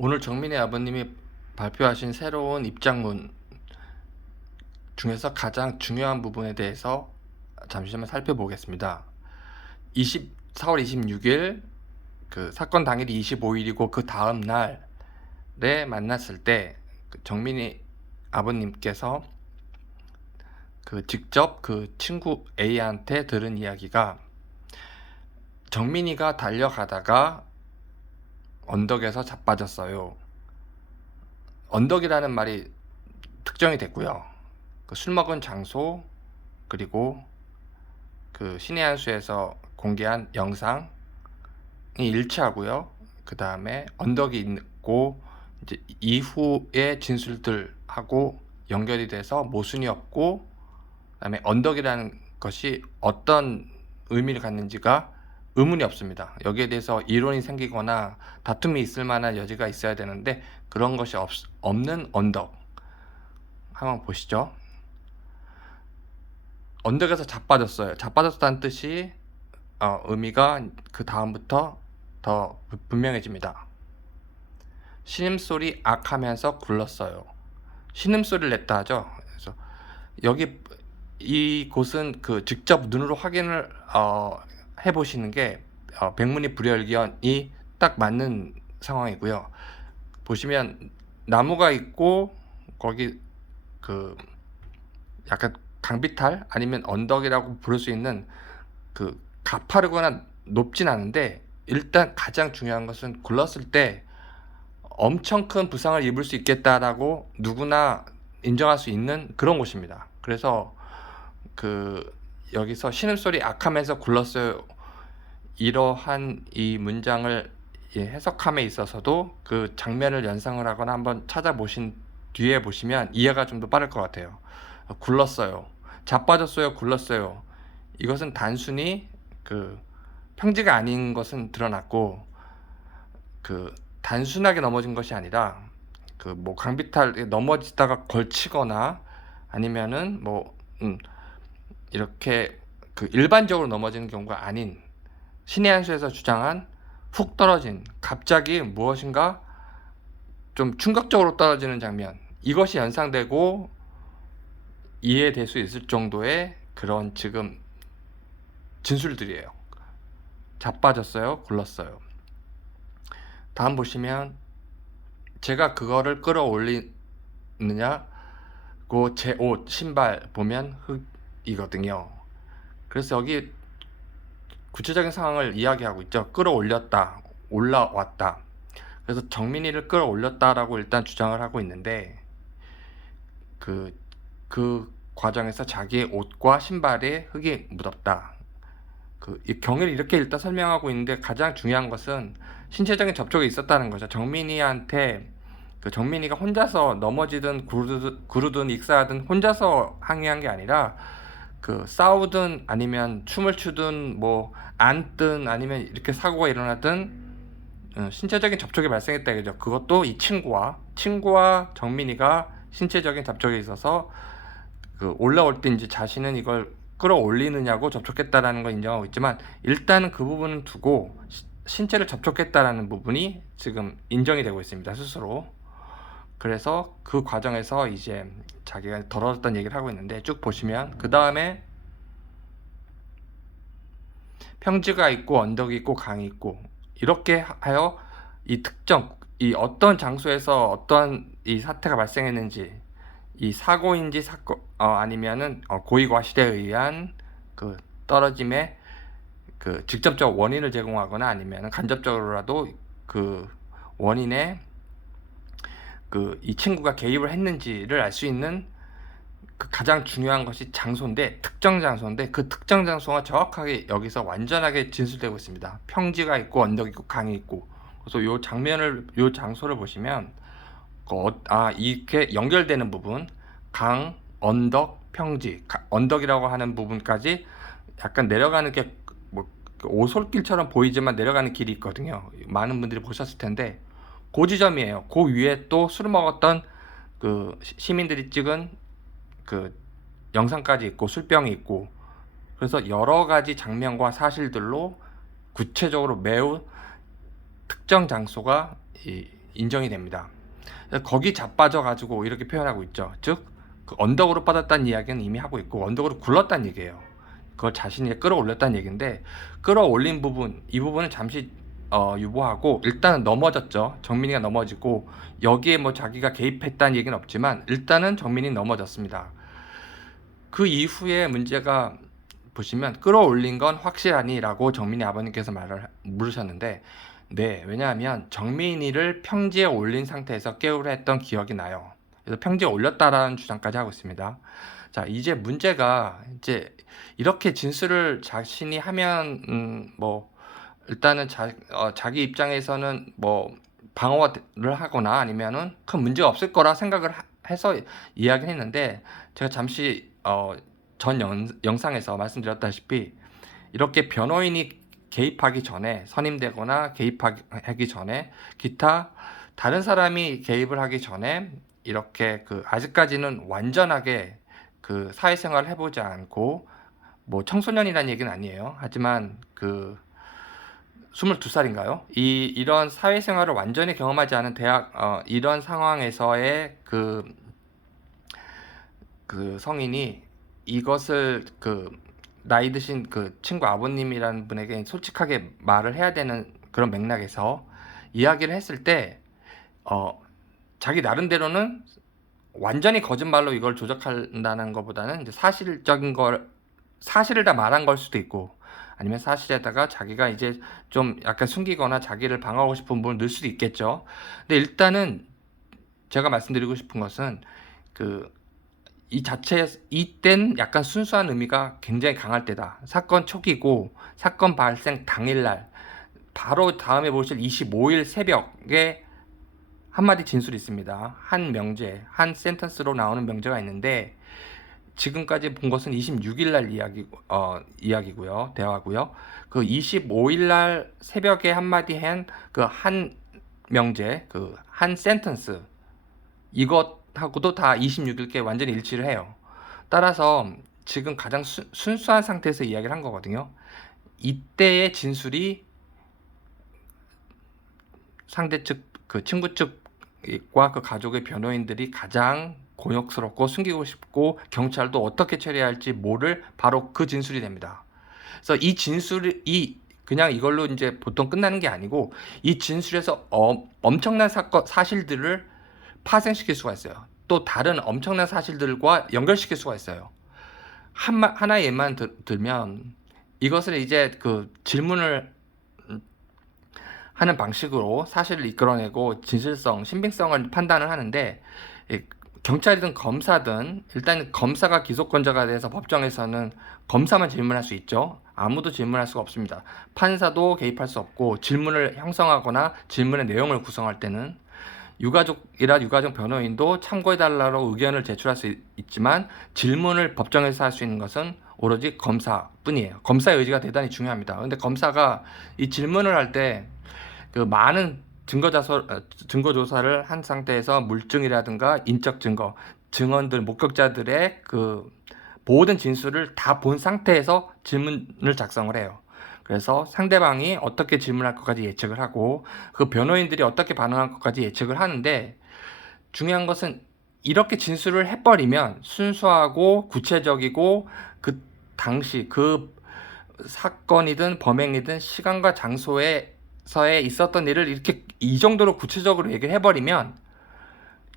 오늘 정민의 아버님이 발표하신 새로운 입장문 중에서 가장 중요한 부분에 대해서 잠시만 살펴보겠습니다. 4월 26일 그 사건 당일이 25일이고 그 다음 날에 만났을 때 정민이 아버님께서 직접 그 친구 A한테 들은 이야기가, 정민이가 달려가다가 언덕에서 자빠졌어요. 언덕이라는 말이 특정이 됐고요. 술 먹은 장소, 그리고 신의 한 수에서 공개한 영상이 일치하고요. 그 다음에 언덕이 있고 이제 이후의 진술들하고 연결이 돼서 모순이 없고, 그 다음에 언덕이라는 것이 어떤 의미를 갖는지가 의문이 없습니다. 여기에 대해서 이론이 생기거나 다툼이 있을 만한 여지가 있어야 되는데 그런 것이 없는 언덕. 한번 보시죠. 언덕에서 자빠졌어요. 자빠졌다는 뜻이 의미가 그 다음부터 더 분명해집니다. 신음소리 악하면서 굴렀어요. 신음소리를 냈다 하죠. 그래서 여기 이곳은 직접 눈으로 확인을 해보시는 게 백문이 불여일견이 딱 맞는 상황이고요. 보시면 나무가 있고 거기 약간 강비탈 아니면 언덕이라고 부를 수 있는 가파르거나 높진 않은데, 일단 가장 중요한 것은 굴렀을 때 엄청 큰 부상을 입을 수 있겠다라고 누구나 인정할 수 있는 그런 곳입니다. 그래서 여기서 신음소리 악하면서 굴렀어요, 이러한 이 문장을 해석함에 있어서도 그 장면을 연상을 하거나 한번 찾아보신 뒤에 보시면 이해가 좀 더 빠를 것 같아요. 굴렀어요, 자빠졌어요, 굴렀어요. 이것은 단순히 평지가 아닌 것은 드러났고, 단순하게 넘어진 것이 아니라 뭐 강비탈에 넘어지다가 걸치거나 아니면은 이렇게 일반적으로 넘어지는 경우가 아닌, 신의 한 수에서 주장한 훅 떨어진, 갑자기 무엇인가 좀 충격적으로 떨어지는 장면, 이것이 연상되고 이해될 수 있을 정도의 그런 지금 진술들이에요. 자빠졌어요, 굴렀어요. 다음 보시면 제가 그거를 끌어올리느냐, 제 옷, 신발 보면 흙이거든요. 그래서 여기 구체적인 상황을 이야기하고 있죠. 끌어올렸다, 올라왔다. 그래서 정민이를 끌어올렸다라고 일단 주장을 하고 있는데, 그 과정에서 자기의 옷과 신발에 흙이 묻었다. 이 경위를 이렇게 일단 설명하고 있는데, 가장 중요한 것은 신체적인 접촉이 있었다는 거죠. 정민이한테 정민이가 혼자서 넘어지든 구르든 익사하든 혼자서 항의한 게 아니라 싸우든 아니면 춤을 추든 뭐 앉든 아니면 이렇게 사고가 일어나든 신체적인 접촉이 발생했다 이거죠. 그것도 이 친구와 정민이가 신체적인 접촉에 있어서 올라올 때 이제 자신은 이걸 끌어올리느냐고 접촉했다라는 걸 인정하고 있지만, 일단은 그 부분은 두고 신체를 접촉했다라는 부분이 지금 인정이 되고 있습니다, 스스로. 그래서 그 과정에서 이제 자기가 더러웠던 얘기를 하고 있는데, 쭉 보시면 그 다음에 평지가 있고 언덕이 있고 강이 있고, 이렇게 하여 이 어떤 장소에서 어떤 이 사태가 발생했는지, 이 사고인지 아니면은 고의과실에 의한 떨어짐의 직접적 원인을 제공하거나 아니면 간접적으로라도 원인에 이 친구가 개입을 했는지를 알 수 있는 가장 중요한 것이 장소인데, 특정 장소인데 그 특정 장소가 정확하게 여기서 완전하게 진술되고 있습니다. 평지가 있고 언덕이 있고 강이 있고. 그래서 요 장소를 보시면 이렇게 연결되는 부분, 강, 언덕, 평지, 언덕이라고 하는 부분까지 약간 내려가는 게 오솔길처럼 보이지만 내려가는 길이 있거든요. 많은 분들이 보셨을 텐데 그 지점이에요. 그 위에 또 술 먹었던 시민들이 찍은 영상까지 있고 술병이 있고, 그래서 여러 가지 장면과 사실들로 구체적으로 매우 특정 장소가 인정이 됩니다. 거기 자빠져 가지고 이렇게 표현하고 있죠. 즉 그 언덕으로 뻗었다는 이야기는 이미 하고 있고 언덕으로 굴렀다는 얘기예요. 그걸 자신이 끌어올렸다는 얘기인데, 끌어올린 부분, 이 부분은 잠시 유보하고, 일단은 넘어졌죠. 정민이가 넘어지고 여기에 뭐 자기가 개입했다는 얘기는 없지만 일단은 정민이 넘어졌습니다. 그 이후에 문제가, 보시면 끌어올린 건 확실하니? 라고 정민이 아버님께서 물으셨는데, 네, 왜냐하면 정민이를 평지에 올린 상태에서 깨우려 했던 기억이 나요. 그래서 평지에 올렸다라는 주장까지 하고 있습니다. 자, 이제 문제가, 이제 이렇게 진술을 자신이 하면 뭐 일단은 자기 입장에서는 뭐 방어를 하거나 아니면은 큰 문제가 없을 거라 생각을 해서 이야기를 했는데, 제가 잠시 전 영상에서 말씀드렸다시피 이렇게 변호인이 개입하기 전에, 선임되거나 개입하기 전에, 기타 다른 사람이 개입을 하기 전에 이렇게 아직까지는 완전하게 사회생활을 해보지 않고, 뭐 청소년이라는 얘기는 아니에요. 하지만 22살인가요? 이런 사회생활을 완전히 경험하지 않은 이런 상황에서의 성인이 이것을 나이 드신 친구 아버님이라는 분에게 솔직하게 말을 해야 되는 그런 맥락에서 이야기를 했을 때, 자기 나름대로는 완전히 거짓말로 이걸 조작한다는 것보다는 이제 사실을 다 말한 걸 수도 있고, 아니면 사실에다가 자기가 이제 좀 약간 숨기거나 자기를 방어하고 싶은 부분을 넣을 수도 있겠죠. 근데 일단은 제가 말씀드리고 싶은 것은 이땐 약간 순수한 의미가 굉장히 강할 때다. 사건 초기고 사건 발생 당일날 바로 다음에 보실 25일 새벽에 한마디 진술이 있습니다. 한 명제, 한 센턴스로 나오는 명제가 있는데, 지금까지 본 것은 26일 날 이야기고요. 대화고요. 25일 날 새벽에 한마디 한 한 명제, 한 센턴스, 이것하고도 다 26일께 완전히 일치를 해요. 따라서 지금 가장 순수한 상태에서 이야기를 한 거거든요. 이때의 진술이 상대 측, 친구 측과 가족의 변호인들이 가장 곤욕스럽고 숨기고 싶고 경찰도 어떻게 처리할지 모를 바로 그 진술이 됩니다. 그래서 이 진술이 그냥 이걸로 이제 보통 끝나는 게 아니고, 이 진술에서 엄청난 사실들을 파생시킬 수가 있어요. 또 다른 엄청난 사실들과 연결시킬 수가 있어요. 하나의 예만 들면, 이것을 이제 질문을 하는 방식으로 사실을 이끌어내고 진실성, 신빙성을 판단을 하는데, 경찰이든 검사든, 일단 검사가 기소권자가 돼서 법정에서는 검사만 질문할 수 있죠. 아무도 질문할 수가 없습니다. 판사도 개입할 수 없고, 질문을 형성하거나 질문의 내용을 구성할 때는 유가족 변호인도 참고해달라고 의견을 제출할 수 있지만, 질문을 법정에서 할 수 있는 것은 오로지 검사뿐이에요. 검사의 의지가 대단히 중요합니다. 근데 검사가 이 질문을 할 때 많은 증거조사를 한 상태에서 물증이라든가 인적 증거, 증언들, 목격자들의 모든 진술을 다 본 상태에서 질문을 작성을 해요. 그래서 상대방이 어떻게 질문할 것까지 예측을 하고, 변호인들이 어떻게 반응할 것까지 예측을 하는데, 중요한 것은 이렇게 진술을 해버리면 순수하고 구체적이고, 당시 사건이든 범행이든 시간과 장소에서의 있었던 일을 이렇게 이 정도로 구체적으로 얘기를 해버리면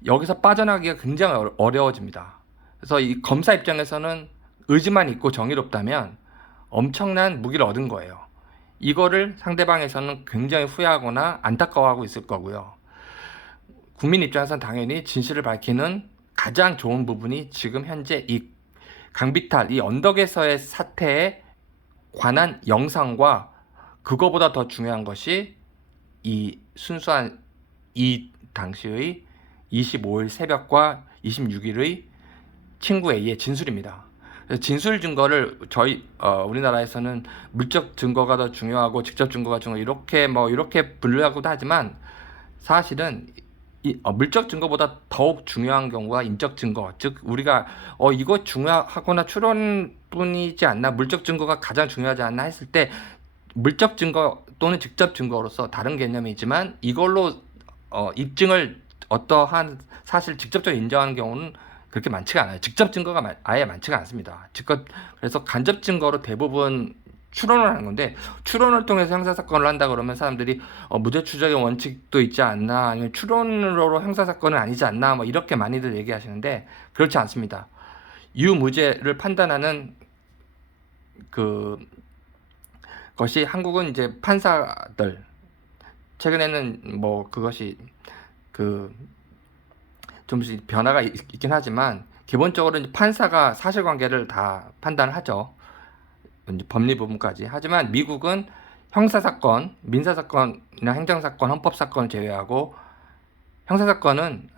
여기서 빠져나가기가 굉장히 어려워집니다. 그래서 이 검사 입장에서는 의지만 있고 정의롭다면 엄청난 무기를 얻은 거예요. 이거를 상대방에서는 굉장히 후회하거나 안타까워하고 있을 거고요. 국민 입장에서는 당연히 진실을 밝히는 가장 좋은 부분이 지금 현재 이 강비탈, 이 언덕에서의 사태에 관한 영상과, 그거보다 더 중요한 것이 이 순수한 이 당시의 25일 새벽과 26일의 친구 A의 진술입니다. 진술 증거를 우리나라에서는 물적 증거가 더 중요하고 직접 증거가 중요하고 이렇게 분류하기도 하지만, 사실은 물적 증거보다 더욱 중요한 경우가 인적 증거, 즉 우리가 이거 중요하거나 추론뿐이지 않나, 물적 증거가 가장 중요하지 않나 했을 때, 물적 증거 또는 직접 증거로서 다른 개념이지만 이걸로 입증을 어떠한 사실 직접적으로 인정하는 경우는 그렇게 많지가 않아요. 직접 증거가 아예 많지가 않습니다. 그래서 간접 증거로 대부분 추론을 하는 건데, 추론을 통해서 형사사건을 한다 그러면 사람들이 무죄 추정의 원칙도 있지 않나, 아니면 추론으로 형사사건은 아니지 않나, 뭐 이렇게 많이들 얘기하시는데, 그렇지 않습니다. 유무죄를 판단하는 그 것이, 한국은 이제 판사들, 최근에는 뭐 그것이 좀씩 변화가 있긴 하지만, 기본적으로 이제 판사가 사실관계를 다 판단을 하죠. 이제 법리 부분까지. 하지만 미국은 형사사건, 민사사건이나 행정사건, 헌법사건을 제외하고 형사사건은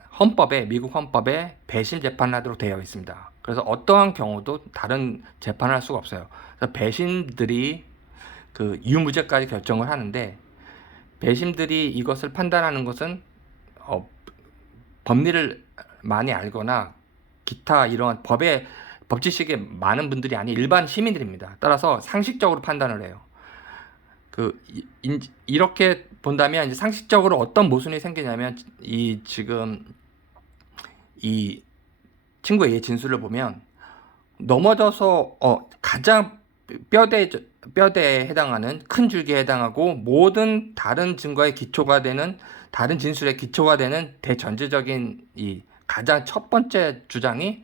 미국 헌법에 배심 재판을 하도록 되어 있습니다. 그래서 어떠한 경우도 다른 재판을 할 수가 없어요. 그래서 배심들이 그 유무죄까지 결정을 하는데, 배심들이 이것을 판단하는 것은 법리를 많이 알거나 기타 이런 법 지식에 많은 분들이 아닌 일반 시민들입니다. 따라서 상식적으로 판단을 해요. 이렇게 본다면 이제 상식적으로 어떤 모순이 생기냐면, 지금 이 친구 A의 진술을 보면, 넘어져서 가장 뼈대에 해당하는 큰 줄기에 해당하고 모든 다른 증거의 기초가 되는, 다른 진술의 기초가 되는 대전제적인 이 가장 첫 번째 주장이,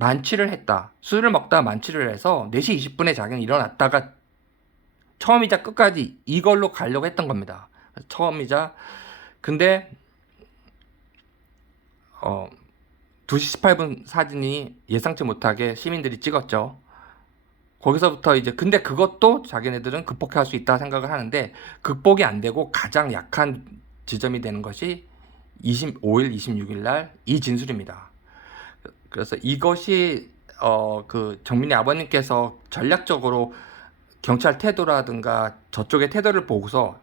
만취를 했다. 술을 먹다가 만취를 해서 4시 20분에 자기는 일어났다가 처음이자 끝까지 이걸로 가려고 했던 겁니다. 처음이자. 근데 2시 18분 사진이 예상치 못하게 시민들이 찍었죠. 거기서부터 이제, 근데 그것도 자기네들은 극복할 수 있다 생각을 하는데, 극복이 안 되고 가장 약한 지점이 되는 것이 25일, 26일 날 이 진술입니다. 그래서 이것이 그 정민이 아버님께서 전략적으로 경찰 태도라든가 저쪽의 태도를 보고서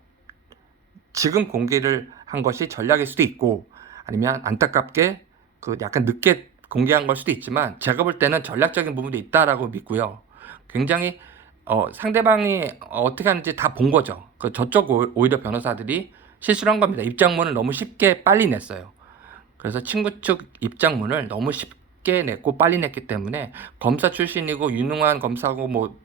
지금 공개를 한 것이 전략일 수도 있고, 아니면 안타깝게 그 약간 늦게 공개한 걸 수도 있지만, 제가 볼 때는 전략적인 부분도 있다라고 믿고요. 굉장히 상대방이 어떻게 하는지 다 본 거죠. 저쪽 오히려 변호사들이 실수를 한 겁니다. 입장문을 너무 쉽게 빨리 냈어요. 그래서 친구 측 입장문을 너무 쉽게 냈고 빨리 냈기 때문에, 검사 출신이고 유능한 검사고 뭐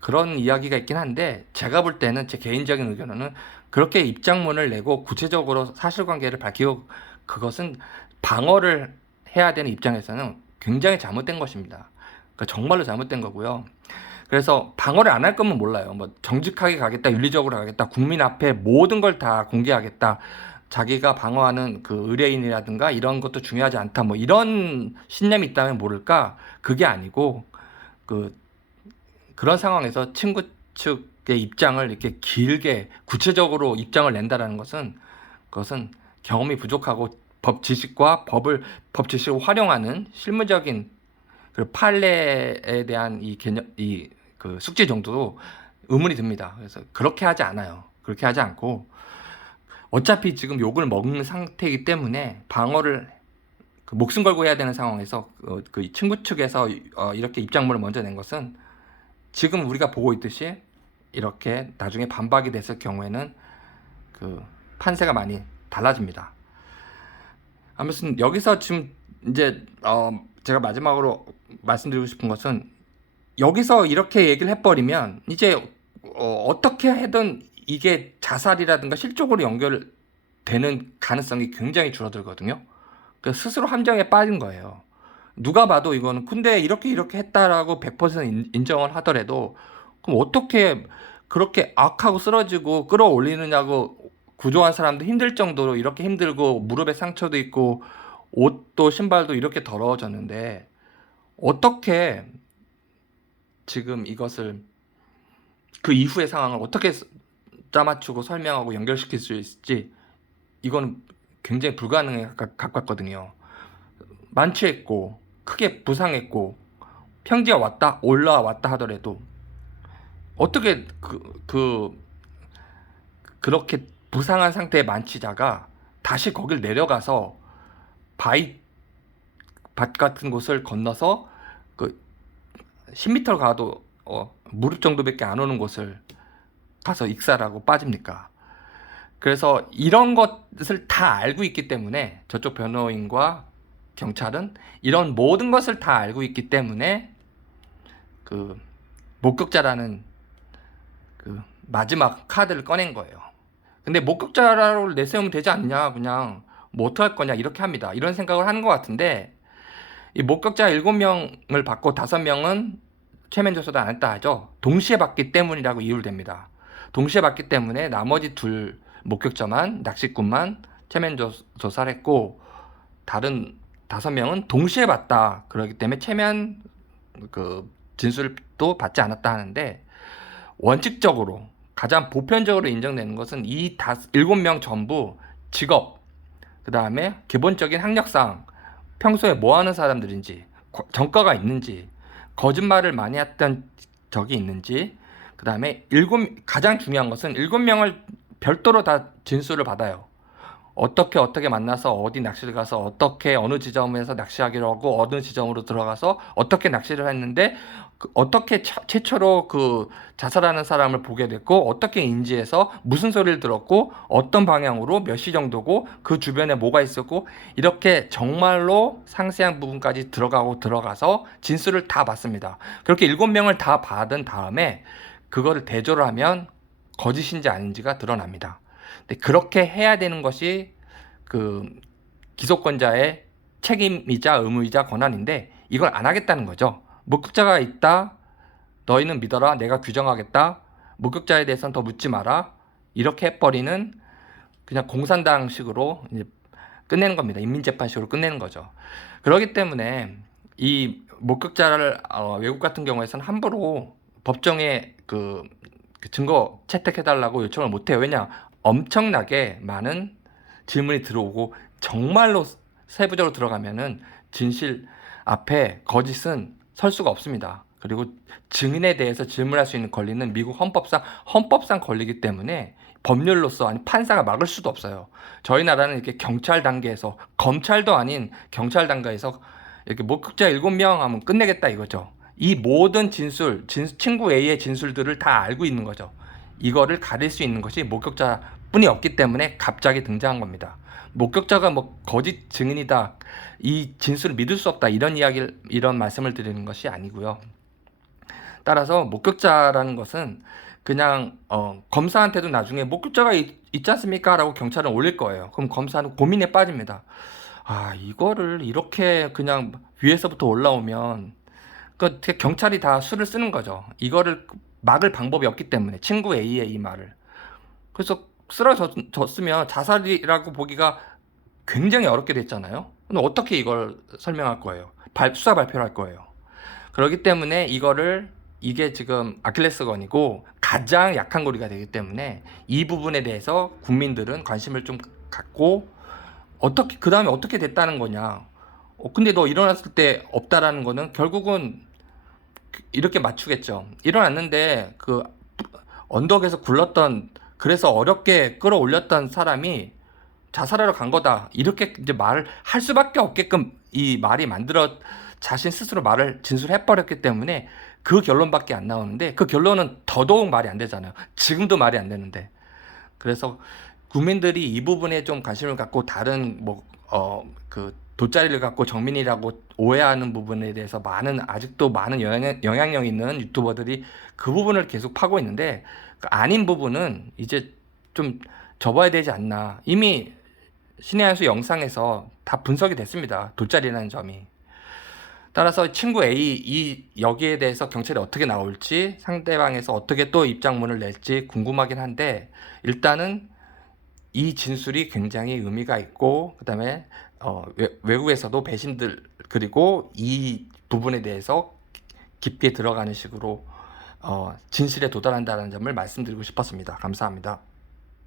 그런 이야기가 있긴 한데, 제가 볼 때는 제 개인적인 의견은, 그렇게 입장문을 내고 구체적으로 사실관계를 밝히고, 그것은 방어를 해야 되는 입장에서는 굉장히 잘못된 것입니다. 그러니까 정말로 잘못된 거고요. 그래서 방어를 안 할 거면 몰라요. 뭐 정직하게 가겠다, 윤리적으로 가겠다, 국민 앞에 모든 걸 다 공개하겠다, 자기가 방어하는 그 의뢰인이라든가 이런 것도 중요하지 않다, 뭐 이런 신념이 있다면 모를까. 그게 아니고, 그런 상황에서 친구 측의 입장을 이렇게 길게 구체적으로 입장을 낸다라는 것은, 그것은 경험이 부족하고 법 지식을 활용하는 실무적인 그 판례에 대한 이 개념, 그 숙지 정도도 의문이 듭니다. 그래서 그렇게 하지 않아요. 그렇게 하지 않고, 어차피 지금 욕을 먹는 상태이기 때문에 방어를 목숨 걸고 해야 되는 상황에서 그 친구 측에서 이렇게 입장문을 먼저 낸 것은, 지금 우리가 보고 있듯이 이렇게 나중에 반박이 됐을 경우에는 그 판세가 많이 달라집니다. 아무튼 여기서 지금 이제 제가 마지막으로 말씀드리고 싶은 것은, 여기서 이렇게 얘기를 해버리면 이제 어떻게 하든 이게 자살이라든가 실족으로 연결되는 가능성이 굉장히 줄어들거든요. 그러니까 스스로 함정에 빠진 거예요. 누가 봐도 이거는, 근데 이렇게 했다라고 100% 인정을 하더라도, 그럼 어떻게 그렇게 악하고 쓰러지고 끌어올리느냐고, 구조한 사람도 힘들 정도로 이렇게 힘들고 무릎에 상처도 있고 옷도 신발도 이렇게 더러워졌는데, 어떻게 지금 이것을, 그 이후의 상황을 어떻게 짜맞추고 설명하고 연결시킬 수 있을지, 이거는 굉장히 불가능에 가깝거든요. 만취했고 크게 부상했고 평지가 올라왔다 하더라도, 어떻게 그렇게 부상한 상태의 만취자가 다시 거길 내려가서 밭 같은 곳을 건너서 10m 가도 무릎 정도밖에 안 오는 곳을 가서 익사라고 빠집니까? 그래서 이런 것을 다 알고 있기 때문에 저쪽 변호인과 경찰은 이런 모든 것을 다 알고 있기 때문에 그 목격자라는 그 마지막 카드를 꺼낸 거예요. 근데 목격자를 내세우면 되지 않냐, 그냥 뭐 어떡할 거냐 이렇게 합니다. 이런 생각을 하는 것 같은데, 이 목격자 7명을 받고 5명은 최면 조사도 안 했다 하죠. 동시에 받기 때문이라고 이유를 댑니다. 동시에 받기 때문에 나머지 둘 목격자만, 낚시꾼만 최면 조사를 했고, 다른 5명은 동시에 받다 그러기 때문에 최면 그 진술도 받지 않았다 하는데, 원칙적으로 가장 보편적으로 인정되는 것은 이 7명 전부 직업, 그 다음에 기본적인 학력상 평소에 뭐 하는 사람들인지, 전과가 있는지, 거짓말을 많이 했던 적이 있는지, 그 다음에 가장 중요한 것은 7명을 별도로 다 진술을 받아요. 어떻게 만나서 어디 낚시를 가서 어떻게 어느 지점에서 낚시하기로 하고 어느 지점으로 들어가서 어떻게 낚시를 했는데 어떻게 최초로 그 자살하는 사람을 보게 됐고 어떻게 인지해서 무슨 소리를 들었고 어떤 방향으로 몇 시 정도고 그 주변에 뭐가 있었고 이렇게 정말로 상세한 부분까지 들어가서 진술을 다 받습니다. 그렇게 7명을 다 받은 다음에 그거를 대조를 하면 거짓인지 아닌지가 드러납니다. 그렇게 해야 되는 것이 그 기소권자의 책임이자 의무이자 권한인데 이걸 안 하겠다는 거죠. 목격자가 있다, 너희는 믿어라, 내가 규정하겠다, 목격자에 대해서는 더 묻지 마라, 이렇게 해버리는 그냥 공산당식으로 이제 끝내는 겁니다. 인민재판식으로 끝내는 거죠. 그렇기 때문에 이 목격자를 외국 같은 경우에서는 함부로 법정에 그 증거 채택해달라고 요청을 못해요. 왜냐? 엄청나게 많은 질문이 들어오고 정말로 세부적으로 들어가면은 진실 앞에 거짓은 설 수가 없습니다. 그리고 증인에 대해서 질문할 수 있는 권리는 미국 헌법상 권리기 때문에 법률로서 아니 판사가 막을 수도 없어요. 저희 나라는 이렇게 경찰 단계에서, 검찰도 아닌 경찰 단계에서 이렇게 목격자 7명 하면 끝내겠다 이거죠. 이 모든 친구 A의 진술들을 다 알고 있는 거죠. 이거를 가릴 수 있는 것이 목격자뿐이 없기 때문에 갑자기 등장한 겁니다. 목격자가 뭐 거짓 증인이다, 이 진술을 믿을 수 없다, 이런 말씀을 드리는 것이 아니고요. 따라서 목격자라는 것은 그냥 검사한테도 나중에 목격자가 있지 않습니까? 라고 경찰은 올릴 거예요. 그럼 검사는 고민에 빠집니다. 아, 이거를 이렇게 그냥 위에서부터 올라오면 그 경찰이 다 수를 쓰는 거죠. 이거를 막을 방법이 없기 때문에 친구 A의 이 말을. 그래서 쓰러졌으면 자살이라고 보기가 굉장히 어렵게 됐잖아요. 근데 어떻게 이걸 설명할 거예요? 수사 발표를 할 거예요. 그렇기 때문에 이게 지금 아킬레스건이고 가장 약한 고리가 되기 때문에 이 부분에 대해서 국민들은 관심을 좀 갖고 그 다음에 어떻게 됐다는 거냐. 근데 너 일어났을 때 없다라는 거는 결국은 이렇게 맞추겠죠. 일어났는데 그 언덕에서 그래서 어렵게 끌어올렸던 사람이 자살하러 간 거다, 이렇게 이제 말을 할 수밖에 없게끔 이 말이 자신 스스로 진술해 버렸기 때문에 그 결론밖에 안 나오는데, 그 결론은 더더욱 말이 안 되잖아요. 지금도 말이 안 되는데. 그래서 국민들이 이 부분에 좀 관심을 갖고 다른 그 돗자리를 갖고 정민이라고 오해하는 부분에 대해서 아직도 많은 영향력 있는 유튜버들이 그 부분을 계속 파고 있는데, 그 아닌 부분은 이제 좀 접어야 되지 않나. 이미 신의 한 수 영상에서 다 분석이 됐습니다. 돗자리라는 점이. 따라서 친구 A 여기에 대해서 경찰이 어떻게 나올지, 상대방에서 어떻게 또 입장문을 낼지 궁금하긴 한데, 일단은 이 진술이 굉장히 의미가 있고, 그 다음에 외국에서도 배신들, 그리고 이 부분에 대해서 깊게 들어가는 식으로 진실에 도달한다는 점을 말씀드리고 싶었습니다. 감사합니다.